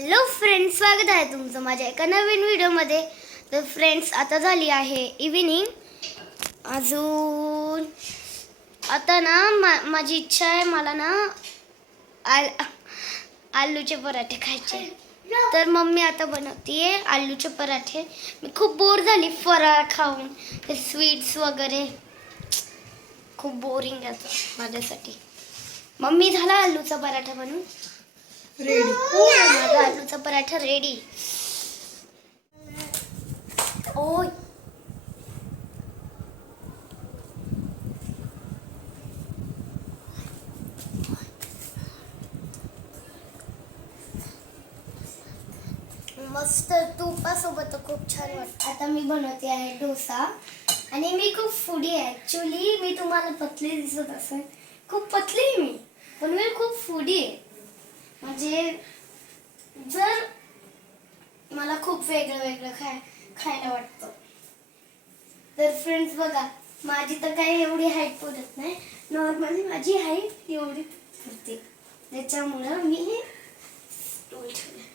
Hello friends, स्वागत आहे तुमचं माझ्या एका नवीन व्हिडिओमध्ये. तर फ्रेंड्स, आता झाली आहे इव्हिनिंग. अजून आता ना माझी इच्छा आहे, मला ना आलूचे पराठे खायचे. तर मम्मी आता बनवतीये आलूचे पराठे. मी खूप बोर झाली फराळ खाऊन. ते स्वीट्स वगैरे खूप बोरिंग आहे माझ्यासाठी. मम्मी, झाला आलूचा पराठा बनवून? रेडी. माझा आलूचा पराठा रेडी. ओय, मस्त तुपासोबत खूप छान वाटतं. आता मी बनवते आहे डोसा. आणि मी खूप फूडी आहे ॲक्च्युली. मी तुम्हाला पतली दिसत असेल, खूप पतली आहे मी, पण मी खूप फूडी आहे. म्हणजे जर मला खूप वेगळं वेगळं खायला वाटतं. तर फ्रेंड्स बघा, माझी तर काही एवढी हाईट पुरत नाही. नॉर्मली माझी हाईट एवढी पुरते, त्याच्यामुळं मी हे स्टूल ठेवलं.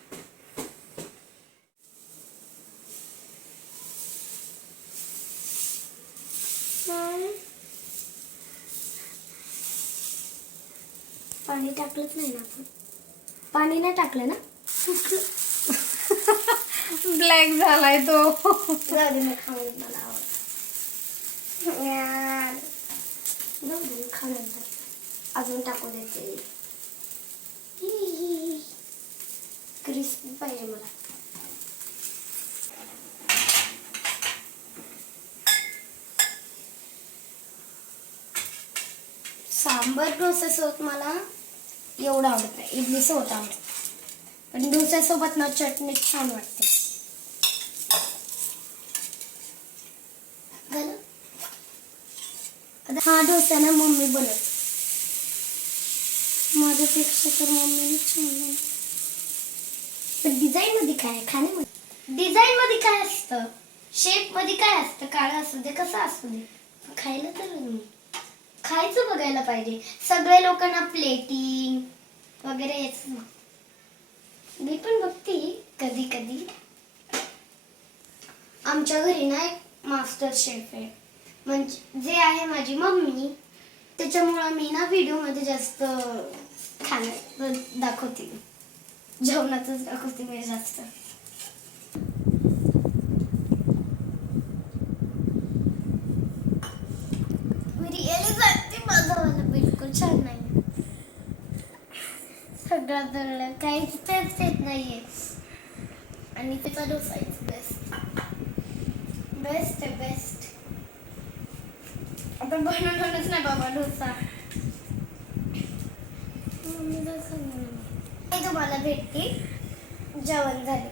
पाणी टाकलंच नाही ना आपण? पाणी नाही टाकलं ना? ब्लॅक झालाय तो. जाऊ दे, मी खाऊन मला आवडत यार. जाऊ दे, मी खाऊन अजून टाकू देते. क्रिस्पी पाहिजे मला. सांबर डोस्यासोबत मला एवढं आवडत नाही, इडलीसोबत आवडत. पण डोस्यासोबत ना चटणी छान वाटते. झालं? हा डोसा ना मम्मी बनवते. माझ्यापेक्षा तर मम्मीने छान बनवते. पण डिझाईन मध्ये काय आहे? खाण्यामध्ये डिझाईन मध्ये काय असतं? शेप मध्ये काय असतं? काळं असू दे, कसं असू दे, खायला तर खायचं बघायला पाहिजे. सगळ्या लोकांना प्लेटिंग वगैरे येत ना. मी पण बघते कधी कधी. आमच्या घरी ना एक मास्टर शेफ आहे, म्हणजे जे आहे माझी मम्मी. त्याच्यामुळं मी ना व्हिडिओमध्ये जास्त खाणं दाखवते, जेवणाचंच दाखवते मी जास्त. मी रिअली सांगते, माझं मला बिलकुल छान नाही. सगळं दळलं, काहीच टेस्ट येत नाहीये. आणि त्याचा डोसा इज बेस्ट, बेस्ट आहे बेस्ट. आता बनवणारच नाही बाबा डोसा. तुम्हाला भेटते जेवण झाले.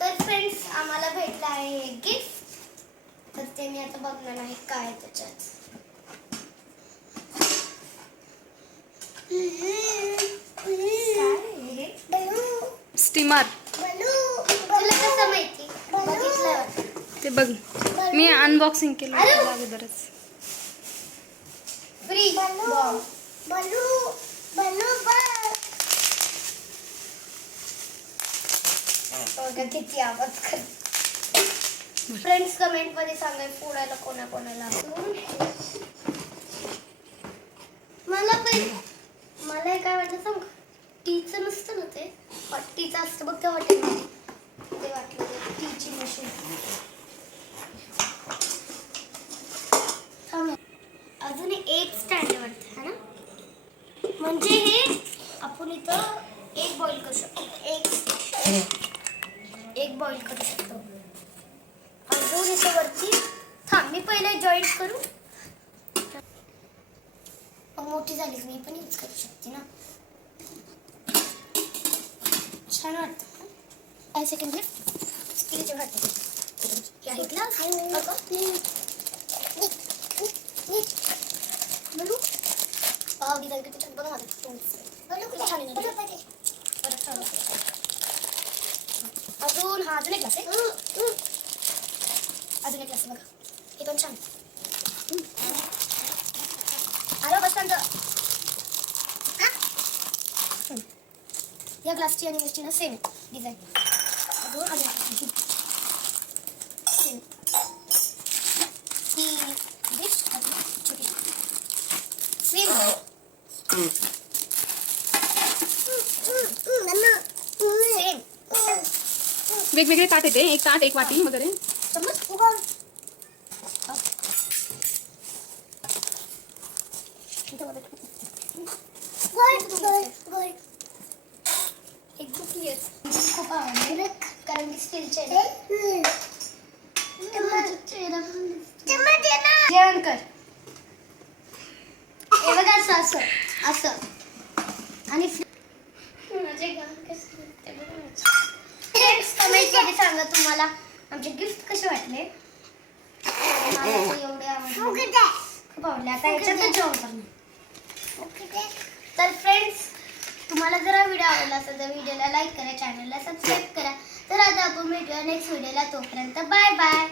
तर फ्रेंड्स, आम्हाला भेटलं आहे एक गिफ्ट. तर ते मी आता बघणार आहे काय आहे त्याच्यात. स्टीमर. तुला कसं माहिती? बघितलं ते बघ, मी अनबॉक्सिंग केलं होतं अगोदरच. Free ball. बघा किती आवाज कर. फ्रेंड्स, कमेंट मध्ये सांगा फोडायला कोणाला. मला काय वाटलं सांग, टीचं नसतं ना ते, टीचं असतं बघ त्या हॉटेलमध्ये, ते वाटलं टीची मशीन. अजून एक स्टँड वाटतं है ना, म्हणजे हे आपण इथं एक बॉईल करू शकतो. एक बॉईल करू शकतो. अजून इथं वरती थांब, मी पहिले जॉईंट करू. मोठी झाली मी पण यूज करू शकते ना. छान वाटतं. काय सेकंड स्टीलचे वाटते पावडी जाईल किती छान. बघा माझं किती छान आहे. अजून हा अजून एक ग्लास आहे. अजून एक ग्लास बघा, हे पण छान. आलं बस त्यांचं. या ग्लासची आणि याची ना सेम डिझाईन सेम ही डिश छोटी सेम सेम वेगवेगळे ताट येते, एक ताट एक वाटी वगैरे. चम्मच उगाळ एक बुकली खूप आवडली कारण की स्टीलचे जेवण कर हे बघा असं असं असं आणि माझे कमेंट मध्ये सांगा तुम्हाला आमचे गिफ्ट कसे वाटले. मला तर एवढे आवडले खूप आवडले. आता याच्यातच जेवण करणार. तर फ्रेंड्स तुम्हाला जर हा व्हिडिओ आवडला असेल तर व्हिडिओला लाईक करा, चॅनलला सबस्क्राईब करा. तर आता आपण भेटूया नेक्स्ट व्हिडिओला. तोपर्यंत बाय बाय.